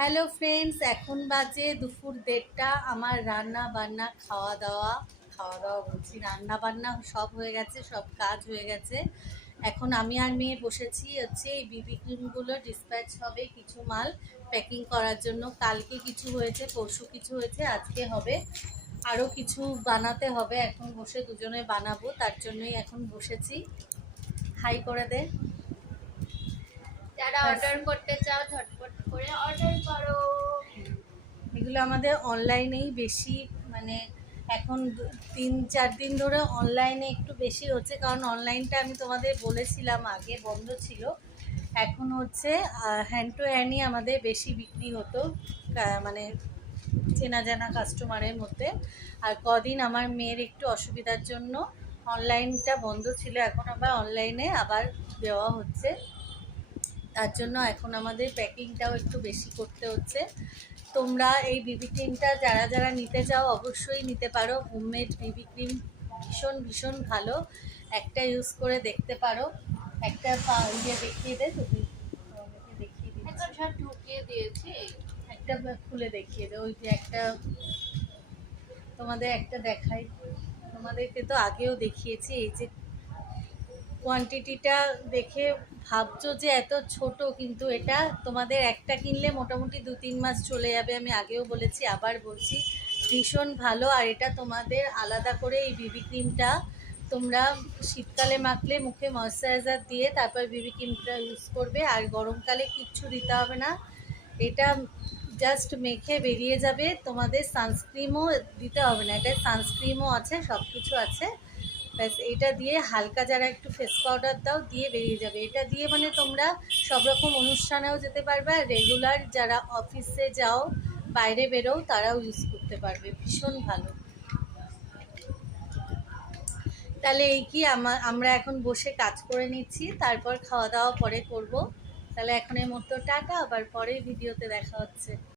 Hello friends, এখন বাজে দুপুর 1:30। আমার রান্না বান্না খাওয়া দাওয়া বলছি, রান্না বান্না সব হয়ে গেছে, সব কাজ হয়ে গেছে। এখন আমি আর মেয়ে বসেছি হচ্ছে এই বিবি ক্রিমগুলো ডিসপ্যাচ হবে, কিছু মাল প্যাকিং করার জন্য। কালকে কিছু হয়েছে, পরশু কিছু হয়েছে, আজকে হবে। আরও কিছু বানাতে হবে, এখন বসে দুজনে বানাবো, তার জন্যই এখন বসেছি। হাই করে দে। যারা অর্ডার করতে চাও ঝটপট করে অর্ডার করো। এগুলো আমাদের অনলাইনেই বেশি, মানে এখন 3-4 দিন ধরে অনলাইনে একটু বেশি হচ্ছে, কারণ অনলাইনটা আমি তোমাদের বলেছিলাম আগে বন্ধ ছিল। এখন হচ্ছে হ্যান্ড টু হ্যান্ডই আমাদের বেশি বিক্রি হতো, মানে চেনা জানা কাস্টমারের মধ্যে। আর কদিন আমার মেয়ের একটু অসুবিধার জন্য অনলাইনটা বন্ধ ছিল, এখন আবার অনলাইনে আবার দেওয়া হচ্ছে। তার জন্য এখন আমাদের প্যাকিংটাও একটু বেশি করতে হচ্ছে। তোমরা এই বিবি ক্রিমটা যারা যারা নিতে চাও অবশ্যই নিতে পারো। হোমমেড বিবি ক্রিম ভীষণ ভীষণ ভালো, একটা ইউজ করে দেখতে পারো। একটা দেখিয়ে দে, তুমি দেখিয়ে দিচ্ছি। এখন সব ঢুকিয়ে দিয়েছি। একটা খুলে দেখিয়ে দে, ওই যে একটা তোমাদের একটা দেখাই, তোমাদেরকে তো আগেও দেখিয়েছি। এই যে কোয়ান্টিটিটা দেখে ভাবছো যে এত ছোট, কিন্তু এটা তোমাদের একটা কিনলে মোটামুটি 2-3 মাস চলে যাবে। আমি আগেও বলেছি, আবার বলছি, ভীষণ ভালো। আর এটা তোমাদের আলাদা করে এই বিবি ক্রিমটা তোমরা শীতকালে মাখলে মুখে ময়শ্চারাইজার দিয়ে তারপর বিবি ক্রিমটা ইউজ করবে, আর গরমকালে কিচ্ছু দিতে হবে না। এটা জাস্ট মেখে বেরিয়ে যাবে, তোমাদের সানস্ক্রিমও দিতে হবে না। এটা সানস্ক্রিমও আছে, সব কিছু আছে। ব্যাস এটা দিয়ে হালকা, যারা একটু ফেস পাউডার দাও দিয়ে বেরিয়ে যাবে। এটা দিয়ে মানে তোমরা সব রকম অনুষ্ঠানেও যেতে পারবে, আর রেগুলার যারা অফিসে যাও, বাইরে বেরোও, তারাও ইউজ করতে পারবে। ভীষণ ভালো। তাহলে এই কি, আমরা এখন বসে কাজ করে নিচ্ছি, তারপর খাওয়া দাওয়া পরে করব। তাহলে এখনের মতো টাটা, আবার পরের ভিডিওতে দেখা হচ্ছে।